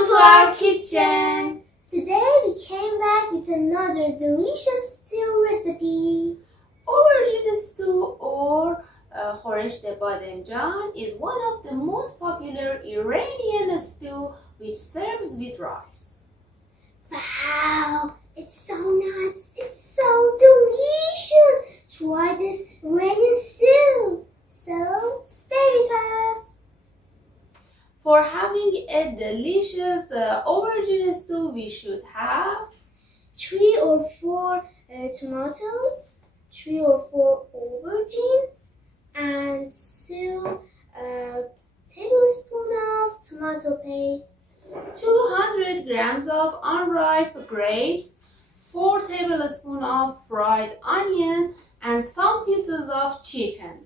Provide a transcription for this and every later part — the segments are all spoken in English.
Welcome to our kitchen! Today we came back with another delicious stew recipe. Aubergine stew or Khoresh de bademjan is one of the most popular Iranian stew which serves with rice. Wow, it's so nice, it's so delicious. Try this Iranian stew. So stay with us. For having a delicious aubergine stew, we should have 3 or 4 tomatoes, 3 or 4 aubergines, and 2 tablespoons of tomato paste, 200 grams of unripe grapes, 4 tablespoons of fried onion, and some pieces of chicken.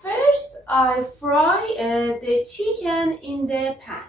First, I fry the chicken in the pan.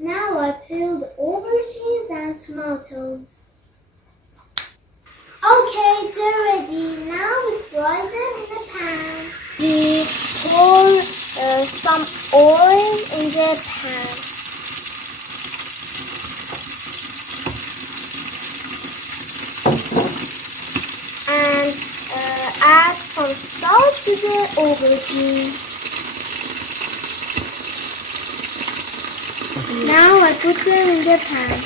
Now I peel the aubergines and tomatoes. Okay, they're ready. Now we fry them in the pan. We pour some oil in the pan. And add some salt to the aubergine. Now I put them in the pan.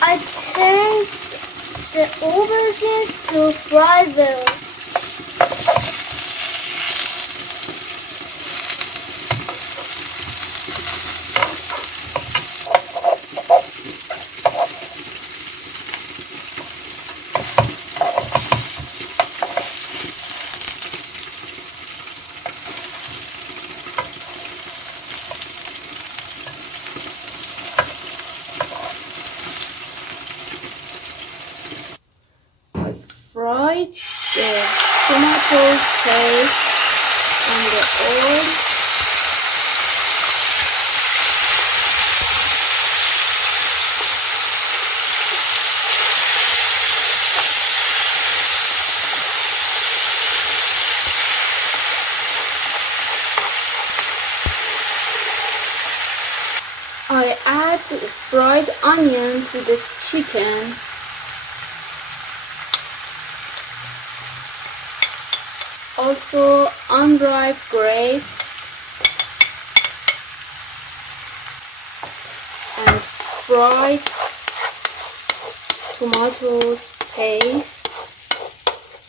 I turned the aubergines to fry well. Fried the tomato paste on the oil. I add fried onion to the chicken. Also unripe grapes and fried tomatoes paste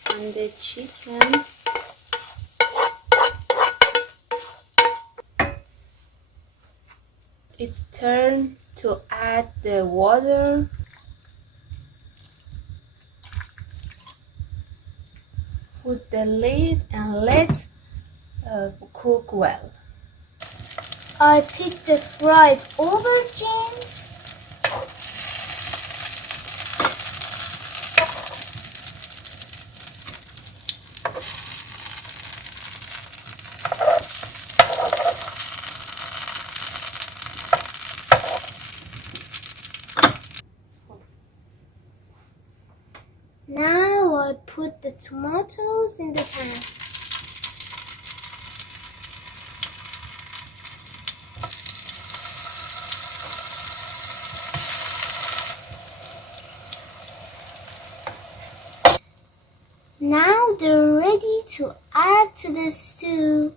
and the chicken. It's turn to add the water. Put the lid and let cook well. I picked the fried aubergines. Now I put the tomatoes in the pan. Now they're ready to add to the stew.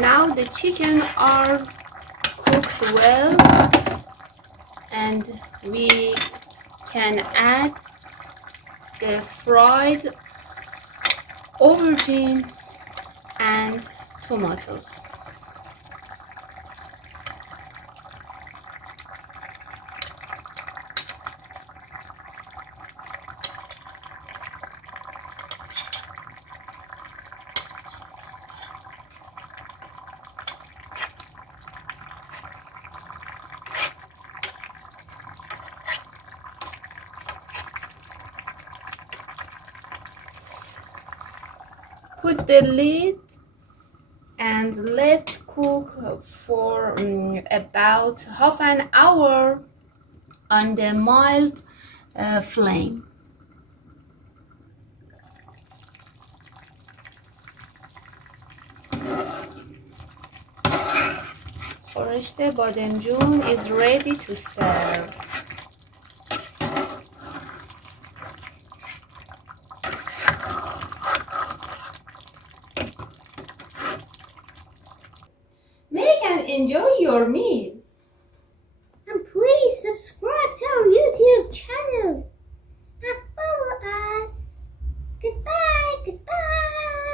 Now the chicken are cooked well, and we can add the fried aubergine and tomatoes. Put the lid and let cook for about half an hour on the mild flame. خورشت بادمجون is ready to serve. Make and enjoy your meal. And please subscribe to our YouTube channel and follow us. Goodbye, goodbye.